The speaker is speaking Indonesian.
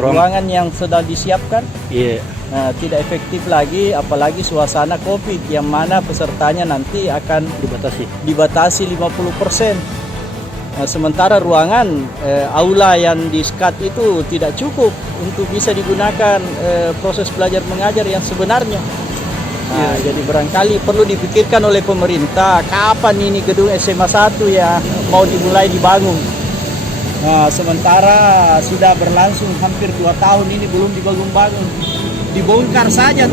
ruangan yang sedang disiapkan Iya. tidak efektif lagi, apalagi suasana COVID yang mana pesertanya nanti akan dibatasi 50%. Sementara ruangan aula yang di-SCAD itu tidak cukup untuk bisa digunakan proses belajar mengajar yang sebenarnya. Jadi barangkali perlu dipikirkan oleh pemerintah kapan ini gedung SMA 1 ya mau dimulai dibangun. Sementara sudah berlangsung hampir 2 tahun ini belum dibangun-bangun, dibongkar saja.